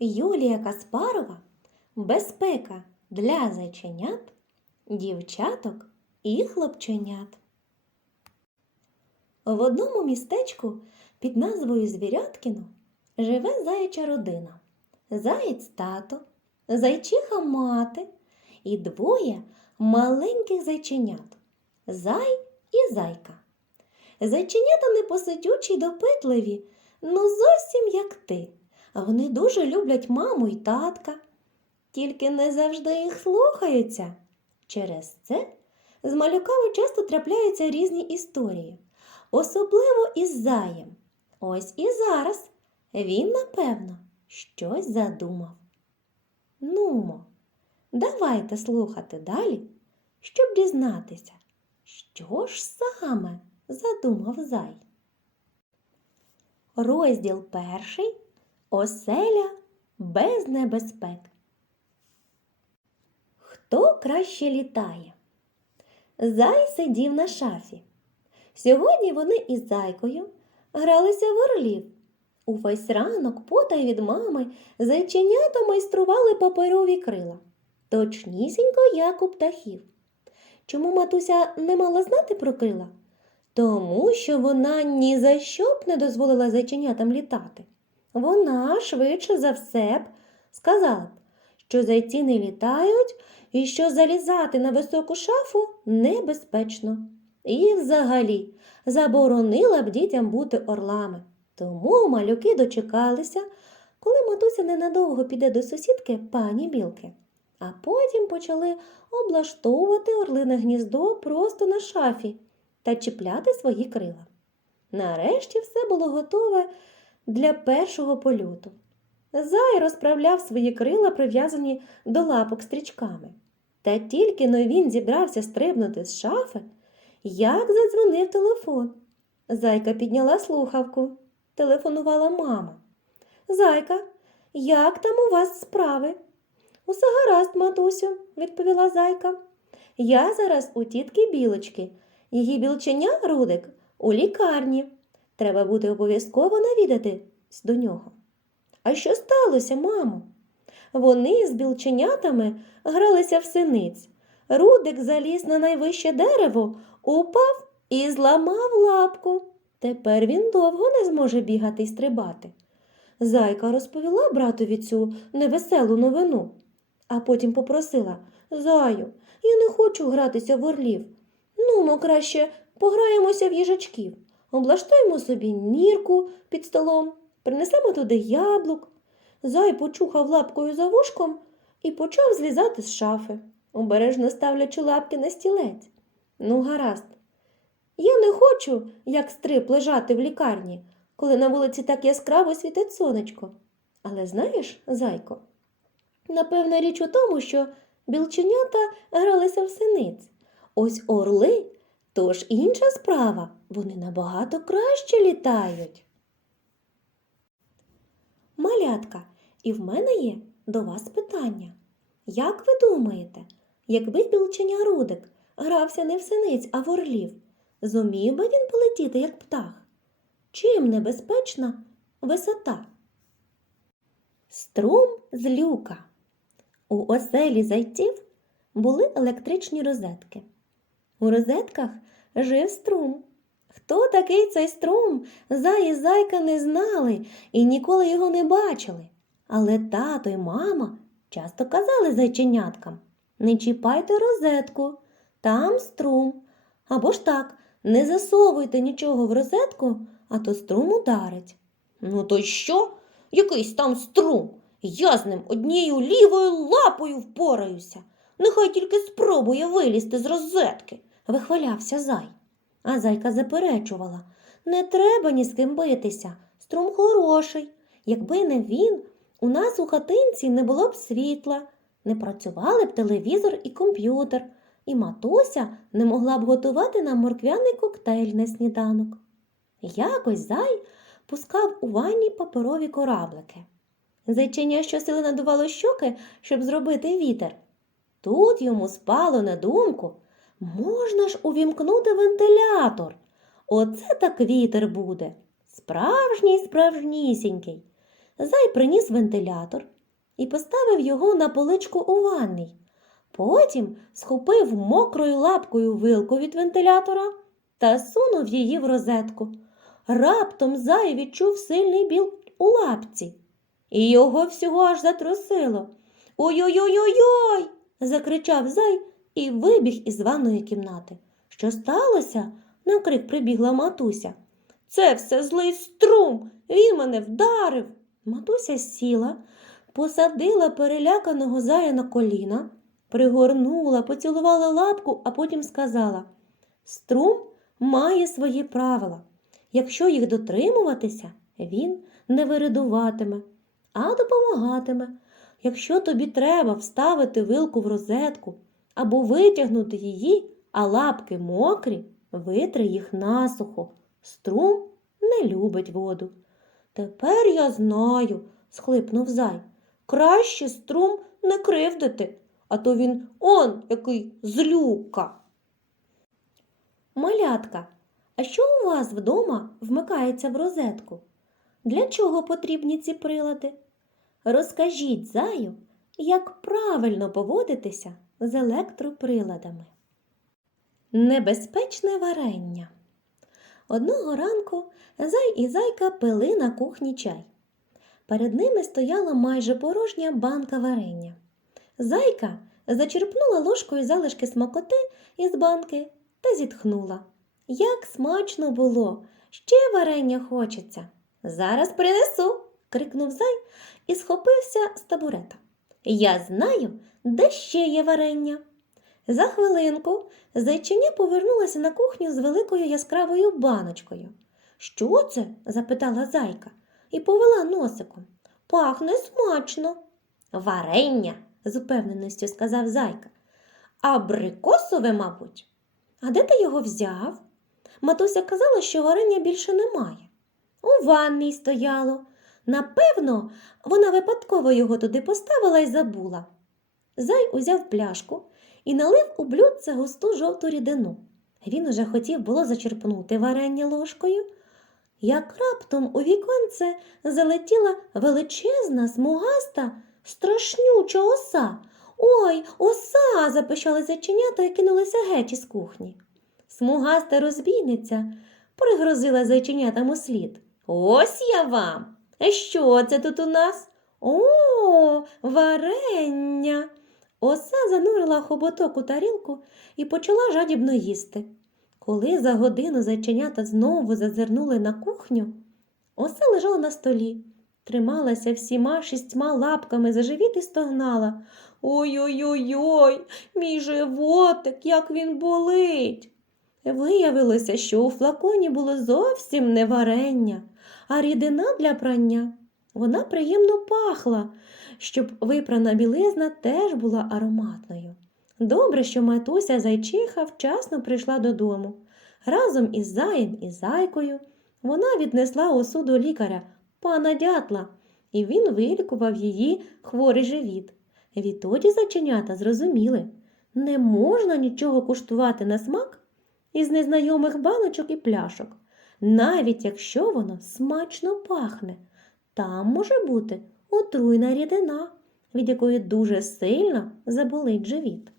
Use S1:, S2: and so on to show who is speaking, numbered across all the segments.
S1: Юлія Каспарова Безпека для зайченят, дівчаток і хлопченят. В одному містечку під назвою Звіряткіно живе заяча родина. Заєць тато, зайчиха мати і двоє маленьких зайченят зай і зайка. Зайченята непосидючі й допитливі, ну зовсім як ти. Вони дуже люблять маму й татка, тільки не завжди їх слухаються. Через це з малюками часто трапляються різні історії, особливо із заєм. Ось і зараз він, напевно, щось задумав. Нумо, давайте слухати далі, щоб дізнатися, що ж саме задумав зай. Розділ перший Оселя без небезпек. Хто краще літає? Зай сидів на шафі. Сьогодні вони із зайкою гралися в орлів. Увесь ранок, потай від мами, зайченята майстрували паперові крила, точнісінько, як у птахів. Чому матуся не мала знати про крила? Тому що вона ні за що б не дозволила зайченятам літати. Вона швидше за все б сказала б, що зайці не літають і що залізати на високу шафу небезпечно. І взагалі заборонила б дітям бути орлами. Тому малюки дочекалися, коли матуся ненадовго піде до сусідки пані білки, а потім почали облаштовувати орлине гніздо просто на шафі та чіпляти свої крила. Нарешті все було готове для першого польоту. Зай розправляв свої крила, прив'язані до лапок стрічками. Та тільки но він зібрався стрибнути з шафи, як задзвонив телефон. Зайка підняла слухавку. Телефонувала мама. Зайка, як там у вас справи? Усе гаразд, матусю, відповіла зайка. Я зараз у тітки білочки. Її білченя Рудик у лікарні. Треба буде обов'язково навідатись до нього. А що сталося, мамо? Вони з білченятами гралися в синиць. Рудик заліз на найвище дерево, упав і зламав лапку. Тепер він довго не зможе бігати й стрибати. Зайка розповіла братові цю невеселу новину, а потім попросила Заю, я не хочу гратися в орлів. Ну, краще пограємося в їжачків, облаштуємо собі нірку під столом, принесемо туди яблук. Зай почухав лапкою за вушком і почав злізати з шафи, обережно ставлячи лапки на стілець. Ну, гаразд. Я не хочу, як стрип, лежати в лікарні, коли на вулиці так яскраво світить сонечко. Але знаєш, зайко, напевно, річ у тому, що білченята гралися в синиць. Ось орли то ж інша справа, вони набагато краще літають. Малятка, і в мене є до вас питання. Як ви думаєте, якби білченя Рудик грався не в синиць, а в орлів, зумів би він полетіти, як птах? Чим небезпечна висота? Струм з люка. У оселі зайців були електричні розетки. У розетках жив струм. Хто такий цей струм, зай і зайка не знали і ніколи його не бачили. Але тато й мама часто казали зайченяткам не чіпайте розетку, там струм. Або ж так, не засовуйте нічого в розетку, а то струм ударить. Ну, то що? Якийсь там струм. Я з ним однією лівою лапою впораюся. Нехай тільки спробує вилізти з розетки, вихвалявся зай. А зайка заперечувала не треба ні з ким битися. Струм хороший. Якби не він, у нас у хатинці не було б світла, не працювали б телевізор і комп'ютер, і матуся не могла б готувати нам морквяний коктейль на сніданок. Якось зай пускав у ванні паперові кораблики. Зайчиня щосили надувало щоки, щоб зробити вітер. Тут йому спало на думку, можна ж увімкнути вентилятор. Оце так вітер буде. Справжній справжнісінький. Зай приніс вентилятор і поставив його на поличку у ванній. Потім схопив мокрою лапкою вилку від вентилятора та сунув її в розетку. Раптом зай відчув сильний біл у лапці, і його всього аж затрусило. Ой-ой-ой-ой-ой! закричав зай і вибіг із ванної кімнати. Що сталося? на крик прибігла матуся. Це все злий струм. Він мене вдарив. Матуся сіла, посадила переляканого зая на коліна, пригорнула, поцілувала лапку, а потім сказала: Струм має свої правила. Якщо їх дотримуватися, він не виридуватиме, а допомагатиме. Якщо тобі треба вставити вилку в розетку або витягнути її, а лапки мокрі, витри їх насухо. Струм не любить воду. Тепер я знаю, схлипнув зай. Краще струм не кривдити, а то він он який злюка. Малятка, а що у вас вдома вмикається в розетку? Для чого потрібні ці прилади? Розкажіть заю, як правильно поводитися з електроприладами. Небезпечне варення. Одного ранку зай і зайка пили на кухні чай. Перед ними стояла майже порожня банка варення. Зайка зачерпнула ложкою залишки смакоти із банки та зітхнула. Як смачно було! Ще варення хочеться. Зараз принесу. крикнув зай і схопився з табурета. Я знаю, де ще є варення. За хвилинку зайчиня повернулася на кухню з великою яскравою баночкою. Що це? запитала зайка і повела носиком. Пахне смачно. Варення, з упевненістю сказав зайка. Абрикосове, мабуть. А де ти його взяв? Матуся казала, що варення більше немає. У ванній стояло. Напевно, вона випадково його туди поставила і забула. Зай узяв пляшку і налив у блюдце густу жовту рідину. Він уже хотів було зачерпнути варення ложкою, як раптом у віконце залетіла величезна, смугаста, страшнюча оса. Ой, оса! запищали зайченята і кинулися геть із кухні. Смугаста розбійниця пригрозила зайченятам у слід. Ось я вам. Що це тут у нас? О, варення. Оса занурила хоботок у тарілку і почала жадібно їсти. Коли за годину зайченята знову зазирнули на кухню, оса лежала на столі, трималася всіма шістьма лапками за живіт і стогнала. Ой-ой-ой, мій животик, як він болить. Виявилося, що у флаконі було зовсім не варення, а рідина для прання. Вона приємно пахла, щоб випрана білизна теж була ароматною. Добре, що матуся зайчиха вчасно прийшла додому. Разом із заєм і зайкою вона віднесла осу до лікаря, пана дятла, і він вилікував її хворий живіт. Відтоді зайченята зрозуміли, не можна нічого куштувати на смак із незнайомих баночок і пляшок, навіть якщо воно смачно пахне. Там може бути отруйна рідина, від якої дуже сильно заболить живіт.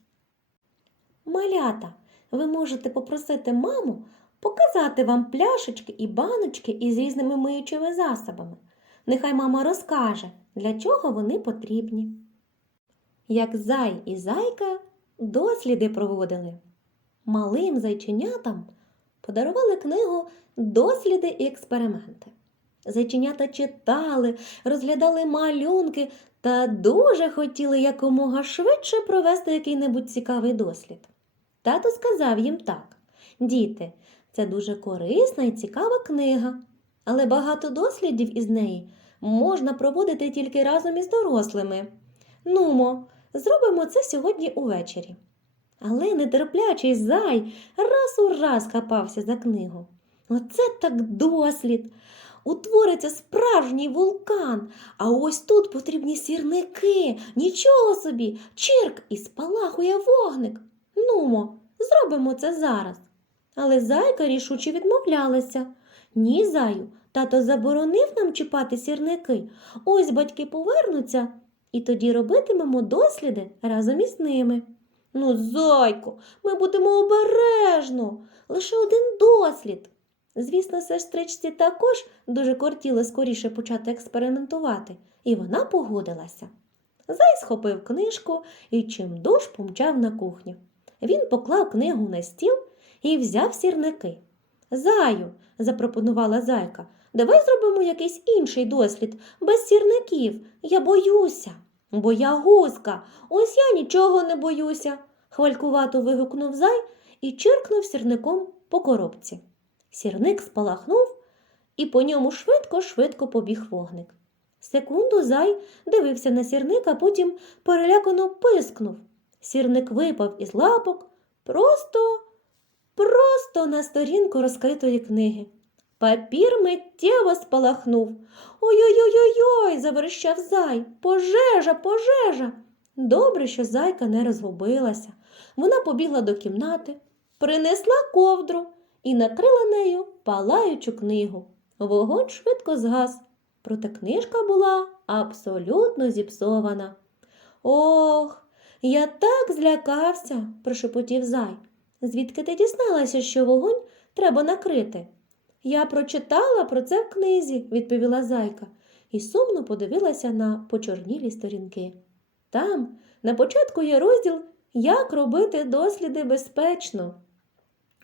S1: Малята, ви можете попросити маму показати вам пляшечки і баночки із різними миючими засобами. Нехай мама розкаже, для чого вони потрібні. Як зай і зайка досліди проводили. Малим зайченятам подарували книгу Досліди і експерименти. Зайченята читали, розглядали малюнки та дуже хотіли якомога швидше провести який-небудь цікавий дослід. Тато сказав їм так: Діти, це дуже корисна і цікава книга, але багато дослідів із неї можна проводити тільки разом із дорослими. Нумо, зробимо це сьогодні увечері. Але нетерплячий зай раз у раз хапався за книгу. Оце так дослід. Утвориться справжній вулкан, а ось тут потрібні сірники. Нічого собі, чирк і спалахує вогник. Нумо, зробимо це зараз. Але зайка рішуче відмовлялася. Ні, заю, тато заборонив нам чіпати сірники. Ось батьки повернуться, і тоді робитимемо досліди разом із ними. Ну, зайко, ми будемо обережно, лише один дослід. Звісно, сестричці також дуже кортіло скоріше почати експериментувати, і вона погодилася. Зай схопив книжку і чимдуж помчав на кухню. Він поклав книгу на стіл і взяв сірники. Заю, запропонувала зайка, давай зробимо якийсь інший дослід, без сірників. Я боюся. Бо я гуска, ось я нічого не боюся, хвалькувато вигукнув зай і чиркнув сірником по коробці. Сірник спалахнув, і по ньому швидко-швидко побіг вогник. Секунду зай дивився на сірник, а потім перелякано пискнув. Сірник випав із лапок просто, просто на сторінку розкритої книги. Папір миттєво спалахнув. Ой-ой-ой-ой, заверещав зай. Пожежа, пожежа. Добре, що зайка не розгубилася. Вона побігла до кімнати, принесла ковдру і накрила нею палаючу книгу. Вогонь швидко згас, проте книжка була абсолютно зіпсована. Ох, я так злякався, прошепотів зай. Звідки ти дізналася, що вогонь треба накрити? Я прочитала про це в книзі, відповіла зайка, і сумно подивилася на почорнілі сторінки. Там, на початку є розділ Як робити досліди безпечно.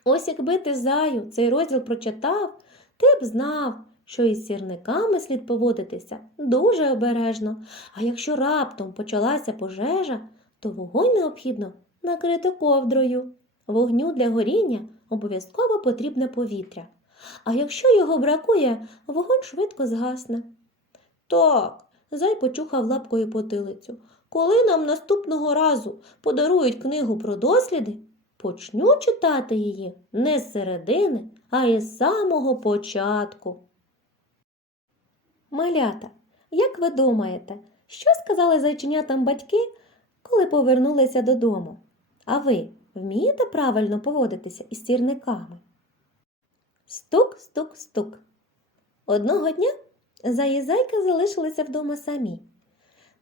S1: Ось якби ти заю цей розділ прочитав, ти б знав, що із сірниками слід поводитися дуже обережно, а якщо раптом почалася пожежа, то вогонь необхідно накрити ковдрою. Вогню для горіння обов'язково потрібне повітря. А якщо його бракує, вогонь швидко згасне. Так, зай почухав лапкою потилицю. Коли нам наступного разу подарують книгу про досліди, почну читати її не з середини, а із самого початку. Малята, як ви думаєте, що сказали зайченятам батьки, коли повернулися додому? А ви вмієте правильно поводитися із сірниками? Стук, стук, стук. Одного дня зай і зайка залишилися вдома самі.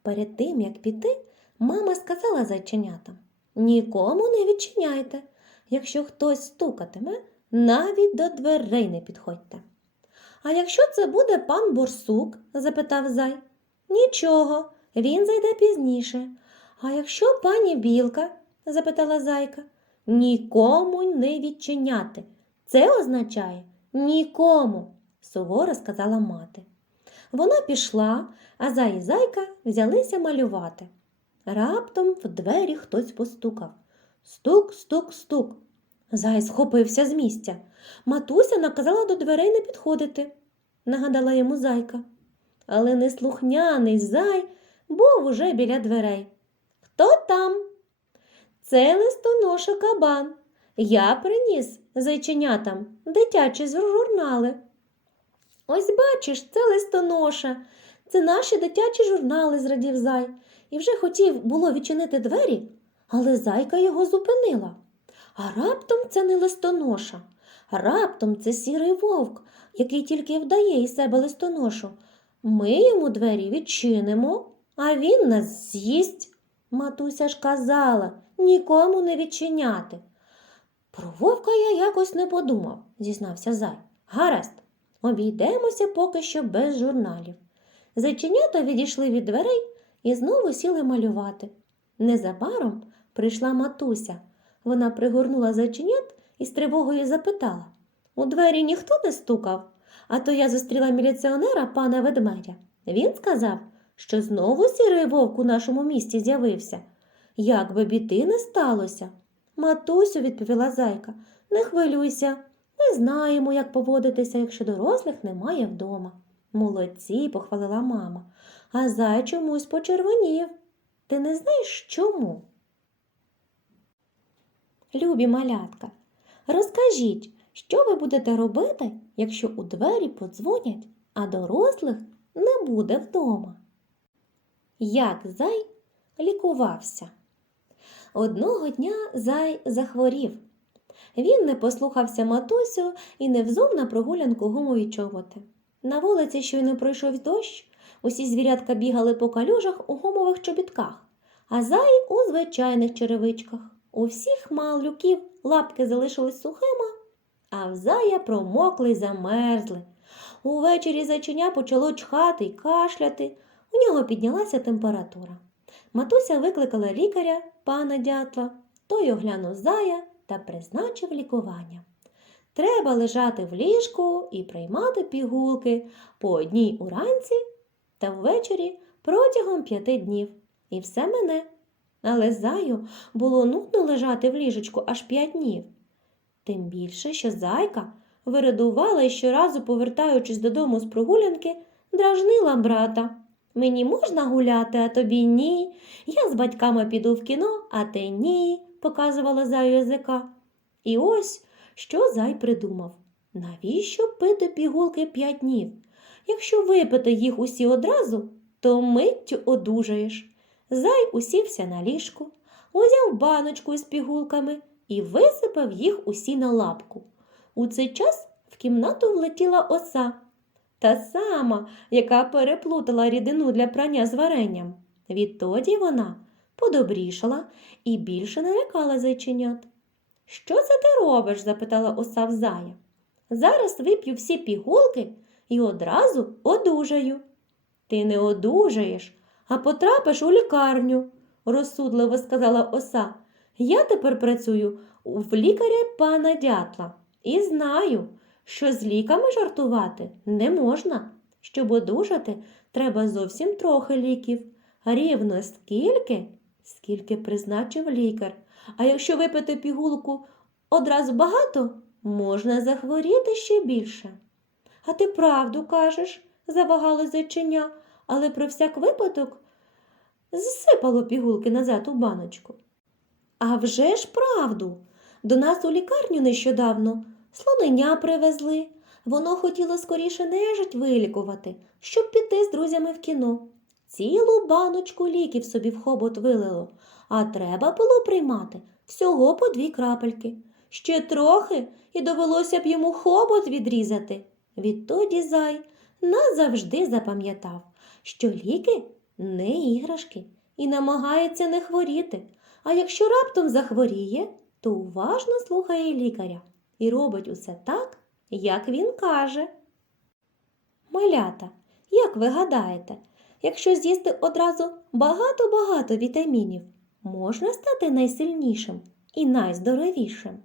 S1: Перед тим, як піти, мама сказала зайченятам нікому не відчиняйте. Якщо хтось стукатиме, навіть до дверей не підходьте. А якщо це буде пан борсук? запитав зай. Нічого, він зайде пізніше. А якщо пані білка? запитала зайка. Нікому не відчиняти. Це означає нікому, суворо сказала мати. Вона пішла, а зай і зайка взялися малювати. Раптом в двері хтось постукав. Стук, стук, стук. Зай схопився з місця. Матуся наказала до дверей не підходити, нагадала йому зайка. Але неслухняний зай був уже біля дверей. Хто там? Це листоноша кабан. Я приніс зайченятам дитячі журнали. Ось бачиш, це листоноша. Це наші дитячі журнали, зрадів зай, і вже хотів було відчинити двері, але зайка його зупинила. А раптом це не листоноша, а раптом це сірий вовк, який тільки вдає із себе листоношу. Ми йому двері відчинимо, а він нас з'їсть. Матуся ж казала нікому не відчиняти. Про вовка я якось не подумав, зізнався зай. Гаразд, обійдемося поки що без журналів. Зайченята відійшли від дверей і знову сіли малювати. Незабаром прийшла матуся. Вона пригорнула зайченят і з тривогою запитала У двері ніхто не стукав, а то я зустріла міліціонера пана ведмедя. Він сказав, що знову сірий вовк у нашому місті з'явився. Як би біди не сталося. Матусю, відповіла зайка, не хвилюйся. Ми знаємо, як поводитися, якщо дорослих немає вдома. Молодці, похвалила мама, а зай чомусь почервонів. Ти не знаєш чому? Любі малятка, розкажіть, що ви будете робити, якщо у двері подзвонять, а дорослих не буде вдома? Як зай лікувався? Одного дня зай захворів. Він не послухався матусю і не взув на прогулянку гумові чоботи. На вулиці щойно пройшов дощ, усі звірятка бігали по калюжах у гумових чобітках, а зай у звичайних черевичках. У всіх малюків лапки залишились сухими, а в зая промокли й замерзли. Увечері зайчиня почало чхати й кашляти. У нього піднялася температура. Матуся викликала лікаря, пана дятла, той оглянув зая та призначив лікування. Треба лежати в ліжку і приймати пігулки по одній уранці та ввечері протягом п'яти днів. І все мене. Але заю було нудно лежати в ліжечку аж п'ять днів. Тим більше, що зайка вирадувала і щоразу, повертаючись додому з прогулянки, дражнила брата. Мені можна гуляти, а тобі ні. Я з батьками піду в кіно, а ти ні, показувала заю язика. І ось що зай придумав. Навіщо пити пігулки п'ять днів? Якщо випити їх усі одразу, то миттю одужаєш. Зай усівся на ліжку, узяв баночку із пігулками і висипав їх усі на лапку. У цей час в кімнату влетіла оса, та сама, яка переплутала рідину для прання з варенням. Відтоді вона подобрішала і більше не лякала зайченят. Що це ти робиш? запитала оса в зая. Зараз вип'ю всі пігулки і одразу одужаю. Ти не одужаєш, а потрапиш у лікарню, розсудливо сказала оса. Я тепер працюю в лікаря пана дятла і знаю, що з ліками жартувати не можна. Щоб одужати, треба зовсім трохи ліків, рівно стільки, скільки призначив лікар. А якщо випити пігулку одразу багато, можна захворіти ще більше. А ти правду кажеш, завагало зайчиня, але про всяк випадок засипало пігулки назад у баночку. А вже ж правду. До нас у лікарню нещодавно слонення привезли. Воно хотіло скоріше нежить вилікувати, щоб піти з друзями в кіно. Цілу баночку ліків собі в хобот вилило, а треба було приймати всього по дві крапельки. Ще трохи і довелося б йому хобот відрізати. Відтоді зай назавжди запам'ятав, що ліки не іграшки і намагається не хворіти. А якщо раптом захворіє, то уважно слухає лікаря і робить усе так, як він каже. Малята, як ви гадаєте, якщо з'їсти одразу багато-багато вітамінів, можна стати найсильнішим і найздоровішим?